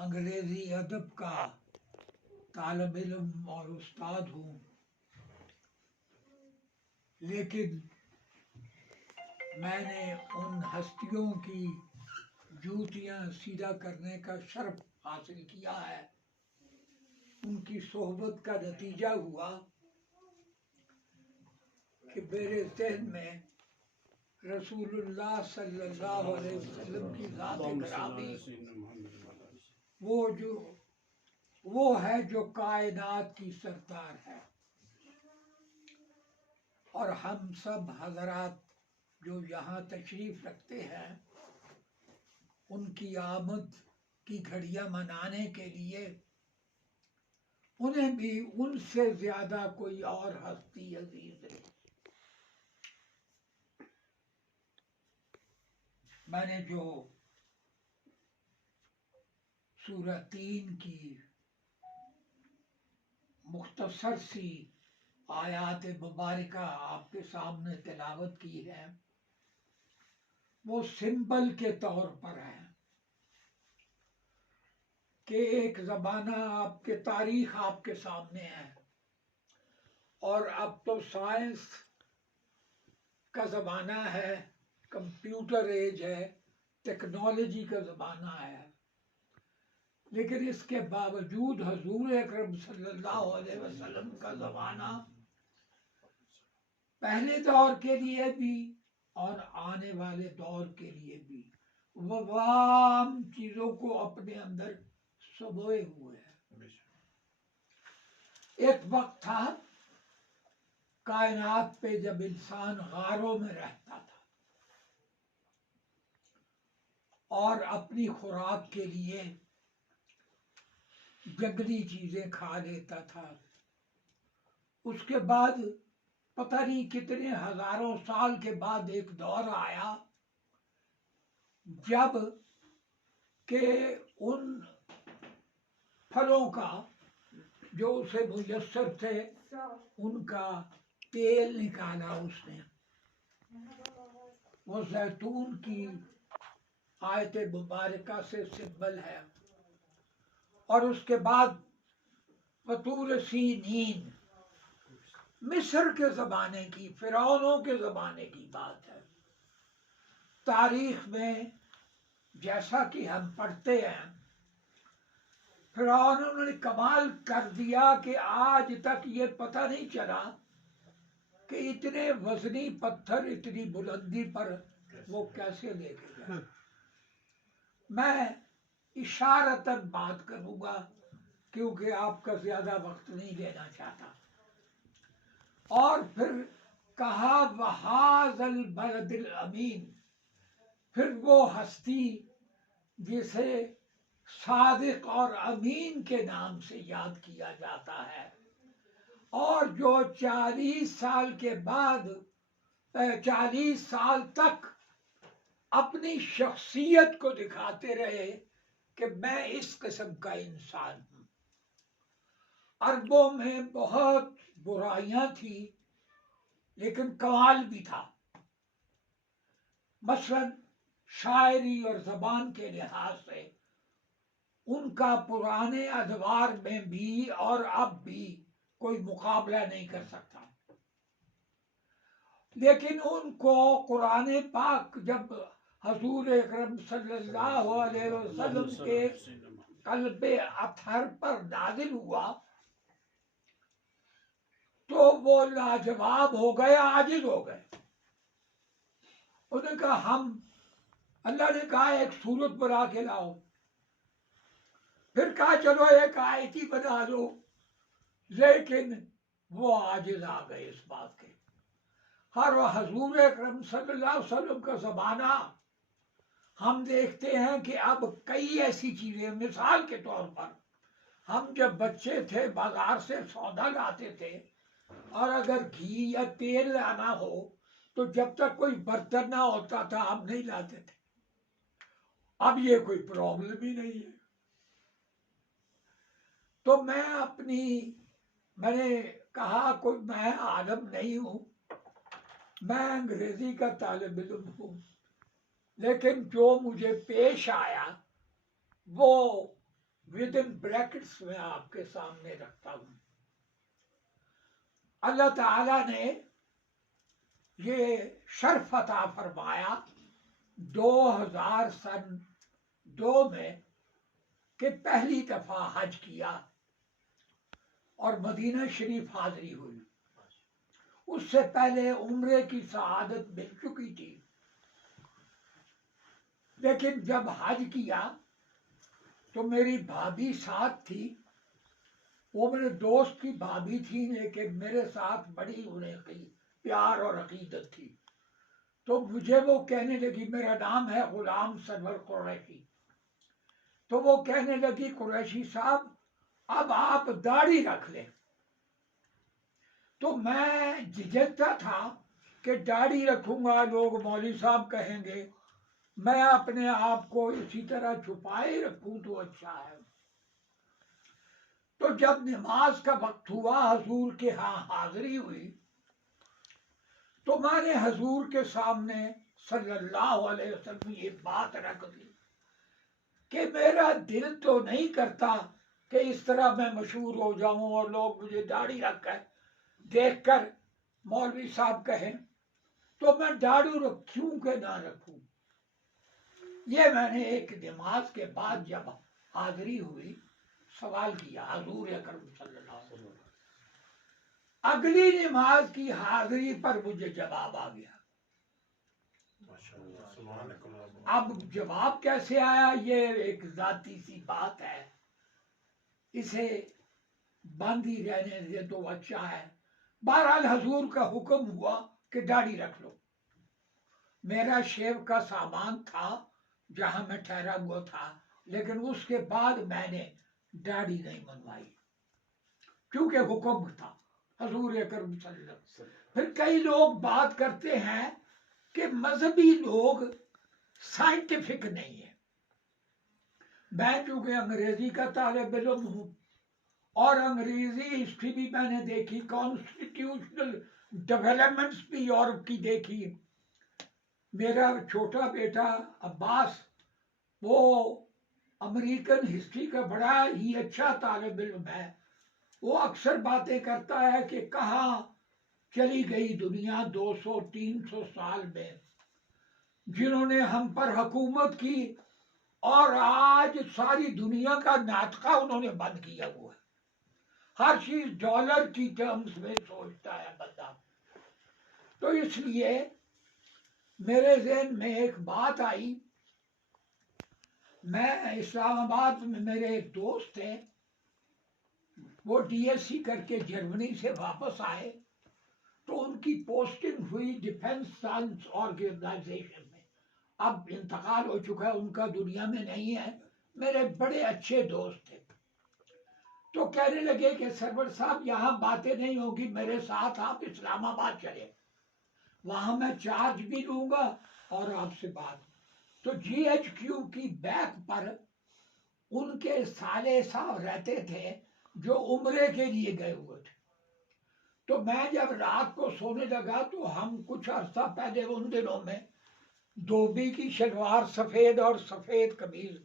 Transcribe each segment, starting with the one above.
انگریزی ادب کا طالب علم اور استاد ہوں، لیکن میں نے ان ہستیوں کی جوتیاں سیدھا کرنے کا شرف حاصل کیا ہے۔ ان کی صحبت کا نتیجہ ہوا کہ میرے ذہن میں رسول اللہ صلی اللہ علیہ وسلم کی ذات گرامی وہ ہے جو کائنات کی سردار ہے، اور ہم سب حضرات جو یہاں تشریف رکھتے ہیں ان کی آمد کی گھڑیاں منانے کے لیے انہیں بھی ان سے زیادہ کوئی اور ہستی عزیز ہے۔ میں نے جو سورہ 3 کی مختصر سی آیات مبارکہ آپ کے سامنے تلاوت کی ہے، وہ سمبل کے طور پر ہے کہ ایک زمانہ آپ کے تاریخ آپ کے سامنے ہے، اور اب تو سائنس کا زمانہ ہے، کمپیوٹر ایج ہے، ٹیکنالوجی کا زمانہ ہے، لیکن اس کے باوجود حضور اکرم صلی اللہ علیہ وسلم کا زمانہ پہلے دور کے لیے بھی اور آنے والے دور کے لیے بھی وہ تمام چیزوں کو اپنے اندر سموئے ہوئے ہے۔ ایک وقت تھا کائنات پہ جب انسان غاروں میں رہتا تھا اور اپنی خوراک کے لیے جنگلی چیزیں کھا لیتا تھا، اس کے بعد پتہ نہیں کتنے ہزاروں سال کے بعد ایک دور آیا جب کہ ان پھلوں کا جو اسے میسر تھے ان کا تیل نکالا اس نے، وہ زیتون کی آیت مبارکہ سے سمبل ہے، اور اس کے بعد فطور سینین مصر کے زمانے کی، فرعونوں کے زمانے کی بات ہے۔ تاریخ میں جیسا کہ ہم پڑھتے ہیں فرعونوں نے کمال کر دیا کہ آج تک یہ پتہ نہیں چلا کہ اتنے وزنی پتھر اتنی بلندی پر وہ کیسے لے کے گئے۔ میں اشارتاً بات کروں گا کیونکہ آپ کا زیادہ وقت نہیں لینا چاہتا۔ اور پھر کہا وَهَذَا الْبَلَدِ الْأَمِينَ، پھر وہ ہستی جسے صادق اور امین کے نام سے یاد کیا جاتا ہے، اور جو 40 سال کے بعد 40 سال تک اپنی شخصیت کو دکھاتے رہے کہ میں اس قسم کا انسان ہوں۔ عربوں میں بہت برائیاں تھیں لیکن کمال بھی تھا، مثلا شاعری اور زبان کے لحاظ سے ان کا پرانے ادوار میں بھی اور اب بھی کوئی مقابلہ نہیں کر سکتا، لیکن ان کو قرآن پاک جب حضور اکرم صلی اللہ علیہ وسلم کے قلب اطہر پر نازل ہوا تو وہ لاجواب ہو گئے، عاجز ہو گئے۔ انہوں نے کہا اللہ نے کہا ایک صورت بنا کے لاؤ، پھر کہا چلو ایک آیت ہی بنا دو، لیکن وہ عاجز آ گئے اس بات کے۔ ہر حضور اکرم صلی اللہ علیہ وسلم کا زمانہ ہم دیکھتے ہیں کہ اب کئی ایسی چیزیں، مثال کے طور پر ہم جب بچے تھے بازار سے سودا لاتے تھے اور اگر گھی یا تیل لانا ہو تو جب تک کوئی برتن نہ ہوتا تھا ہم نہیں لاتے تھے۔ اب یہ کوئی پرابلم ہی نہیں ہے۔ تو میں نے کہا کوئی میں عالم نہیں ہوں، میں انگریزی کا طالب علم ہوں، لیکن جو مجھے پیش آیا وہ ود ان بریکٹس میں آپ کے سامنے رکھتا ہوں. اللہ تعالیٰ نے یہ شرف عطا فرمایا 2002 میں کہ پہلی دفعہ حج کیا اور مدینہ شریف حاضری ہوئی. اس سے پہلے عمرے کی سعادت مل چکی تھی، لیکن جب حج کیا تو میری بھابھی ساتھ تھی. وہ میرے دوست کی بھابھی تھی، لیکن میرے ساتھ بڑی انہیں پیار اور عقیدت تھی. تو مجھے وہ کہنے لگی، میرا نام ہے غلام سرور قریشی، تو وہ کہنے لگی قریشی صاحب اب آپ داڑھی رکھ لیں. تو میں جھجکتا تھا کہ داڑھی رکھوں گا لوگ مولوی صاحب کہیں گے، میں اپنے آپ کو اسی طرح چھپائے رکھوں تو اچھا ہے. تو جب نماز کا وقت ہوا، حضور کے ہاں حاضری ہوئی، تو میں نے حضور کے سامنے صلی اللہ علیہ وسلم یہ بات رکھ دی کہ میرا دل تو نہیں کرتا کہ اس طرح میں مشہور ہو جاؤں اور لوگ مجھے داڑھی رکھ کر دیکھ کر مولوی صاحب کہیں، تو میں داڑھی رکھوں کہ نہ رکھوں. یہ میں نے ایک نماز کے بعد جب حاضری ہوئی سوال کیا حضور اکرم صلی اللہ علیہ وسلم. اگلی نماز کی حاضری پر مجھے جواب آ گیا. اب جواب کیسے آیا یہ ایک ذاتی سی بات ہے، اسے بند ہی رہنے سے تو اچھا ہے. بہرحال حضور کا حکم ہوا کہ داڑھی رکھ لو. میرا شیو کا سامان تھا جہاں میں ٹھہرا ہوا تھا، لیکن اس کے بعد میں نے داڑھی نہیں منوائی کیونکہ حکم تھا حضور اکرم صلی اللہ علیہ وسلم. پھر کئی لوگ بات کرتے ہیں کہ مذہبی لوگ سائنٹیفک نہیں ہیں. میں چونکہ انگریزی کا طالب علم ہوں اور انگریزی ہسٹری بھی میں نے دیکھی، کانسٹیٹیوشنل ڈیولپمنٹس بھی یورپ کی دیکھی. میرا چھوٹا بیٹا عباس وہ امریکن ہسٹری کا بڑا ہی اچھا طالب علم ہے. وہ اکثر باتیں کرتا ہے کہ کہاں چلی گئی دنیا 200-300 سال میں، جنہوں نے ہم پر حکومت کی اور آج ساری دنیا کا ناطقہ انہوں نے بند کیا ہوا ہے. ہر چیز ڈالر کی ٹرمز میں سوچتا ہے بندہ. تو اس لیے میرے ذہن میں ایک بات آئی. میں اسلام آباد میں میرے ایک دوست تھے، وہ ڈی ایس سی کر کے جرمنی سے واپس آئے تو ان کی پوسٹنگ ہوئی ڈیفنس سائنس آرگنائزیشن میں. اب انتقال ہو چکا ہے، ان کا دنیا میں نہیں ہے. میرے بڑے اچھے دوست تھے. تو کہنے لگے کہ سرور صاحب یہاں باتیں نہیں ہوگی، میرے ساتھ آپ اسلام آباد چلے، وہاں میں چارج بھی لوں گا اور آپ سے بات. تو جی ایچ کیو کی بیک پر ان کے سالے صاحب رہتے تھے جو عمرے کے لیے گئے ہوئے تھے. تو میں جب رات کو سونے لگا تو ہم کچھ عرصہ پہلے ان دنوں میں دھوبی کی شلوار سفید اور سفید قمیض،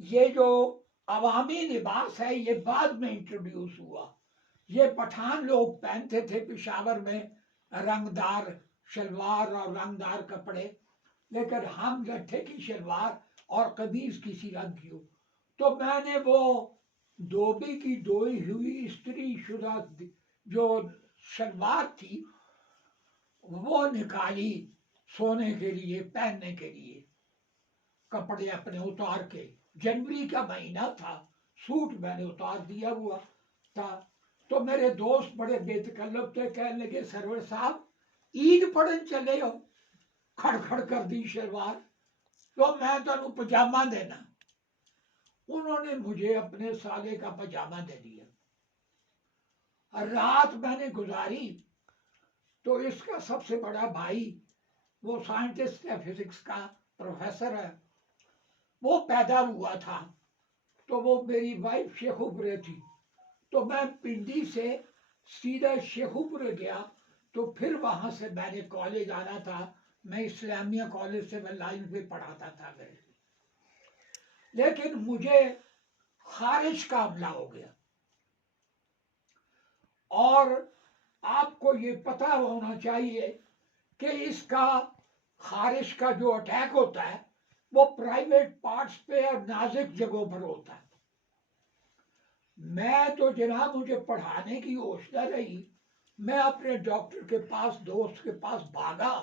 یہ جو عوامی لباس ہے یہ بعد میں انٹروڈیوس ہوا. یہ پٹھان لوگ پہنتے تھے پشاور میں رنگدار شلوار اور رنگدار کپڑے، لیکن ہم لٹھے کی شلوار اور قمیض کسی رنگ کی ہو. تو میں نے وہ دھوبی کی دھوئی ہوئی استری شدہ جو شلوار تھی وہ نکالی سونے کے لیے، پہننے کے لیے. کپڑے اپنے اتار کے، جنوری کا مہینہ تھا، سوٹ میں نے اتار دیا ہوا تھا. تو میرے دوست بڑے بے تکلف تھے، کہنے لگے سرور صاحب عید پڑھن چلے ہو، کھڑ کھڑ کر دی شلوار، تو میں تمہیں پجامہ دینا. انہوں نے مجھے اپنے سالے کا پجامہ دے دیا. رات میں نے گزاری تو اس کا سب سے بڑا بھائی وہ سائنٹسٹ ہے، فزکس کا پروفیسر ہے، وہ پیدا ہوا تھا. تو وہ میری وائف شیخو پورے تھی. تو میں پنڈی سے سیدھا شیخو پورے گیا. تو پھر وہاں سے میں نے کالج آنا تھا. میں اسلامیہ کالج سے میں لائن پہ پڑھاتا تھا. لیکن مجھے خارش کا حملہ ہو گیا. اور آپ کو یہ پتہ ہونا چاہیے کہ اس کا خارش کا جو اٹیک ہوتا ہے وہ پرائیویٹ پارٹس پہ اور نازک جگہوں پر ہوتا ہے. میں تو جناب مجھے پڑھانے کی ہوش نہ رہی، میں اپنے ڈاکٹر کے پاس، دوست کے پاس بھاگا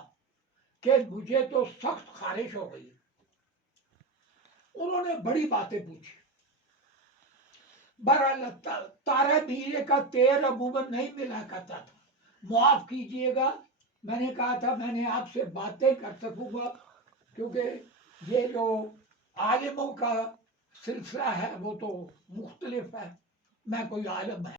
کہ مجھے تو سخت خارش ہو گئی. انہوں نے بڑی باتیں پوچھی. بہرحال تارا میرے کا تیل عموماً نہیں ملا کرتا تھا. معاف کیجئے گا، میں نے کہا تھا میں نے آپ سے باتیں کر سکوں گا، کیونکہ یہ جو عالموں کا سلسلہ ہے وہ تو مختلف ہے، میں کوئی عالم ہے